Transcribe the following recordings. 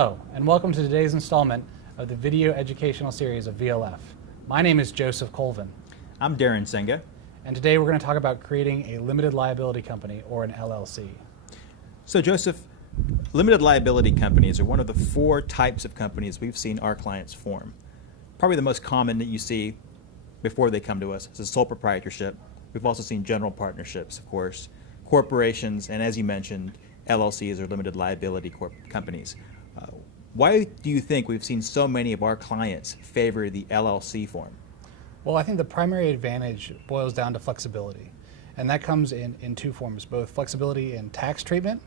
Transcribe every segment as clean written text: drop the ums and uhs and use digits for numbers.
Hello, and welcome to today's installment of the Video Educational Series of VLF. My name is Joseph Colvin. I'm Diren Singhe. And today we're going to talk about creating a limited liability company, or an LLC. So Joseph, limited liability companies are one of the four types of companies we've seen our clients form. Probably the most common that you see before they come to us is a sole proprietorship. We've also seen general partnerships, of course, corporations, and as you mentioned, LLCs or limited liability companies. Why do you think we've seen so many of our clients favor the LLC form? Well, I think the primary advantage boils down to flexibility. And that comes in two forms, both flexibility in tax treatment,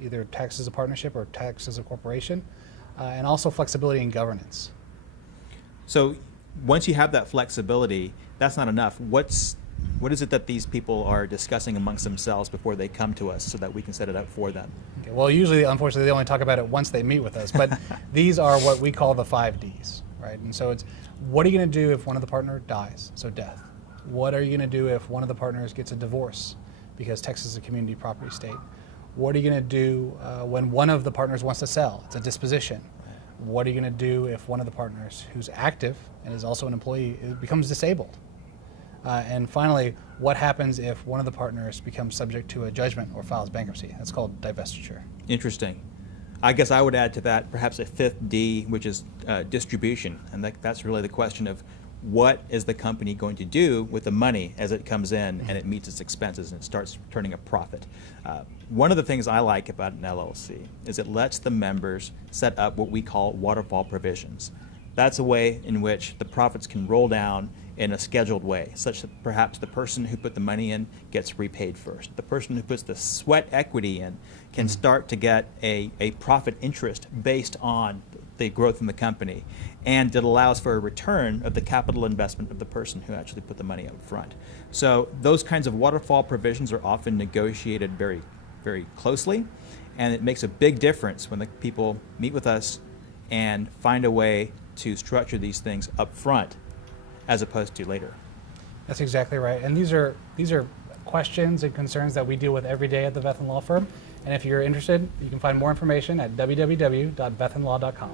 either tax as a partnership or tax as a corporation, and also flexibility in governance. So once you have that flexibility, that's not enough. What is it that these people are discussing amongst themselves before they come to us so that we can set it up for them? Okay, well, usually, unfortunately, they only talk about it once they meet with us, but these are what we call the 5 Ds, right? And so it's, what are you going to do if one of the partner dies, so death? What are you going to do if one of the partners gets a divorce, because Texas is a community property state? What are you going to do when one of the partners wants to sell? It's a disposition. What are you going to do if one of the partners who's active and is also an employee becomes disabled? And finally, what happens if one of the partners becomes subject to a judgment or files bankruptcy? That's called divestiture. Interesting. I guess I would add to that perhaps a 5th D, which is distribution. And that's really the question of what is the company going to do with the money as it comes in and it meets its expenses and it starts turning a profit. One of the things I like about an LLC is it lets the members set up what we call waterfall provisions. That's a way in which the profits can roll down in a scheduled way, such that perhaps the person who put the money in gets repaid first. The person who puts the sweat equity in can start to get a profit interest based on the growth in the company, and it allows for a return of the capital investment of the person who actually put the money up front. So those kinds of waterfall provisions are often negotiated very, very closely, and it makes a big difference when the people meet with us and find a way to structure these things up front as opposed to later. That's exactly right. And these are questions and concerns that we deal with every day at the Vethen Law Firm. And if you're interested, you can find more information at www.vethenlaw.com.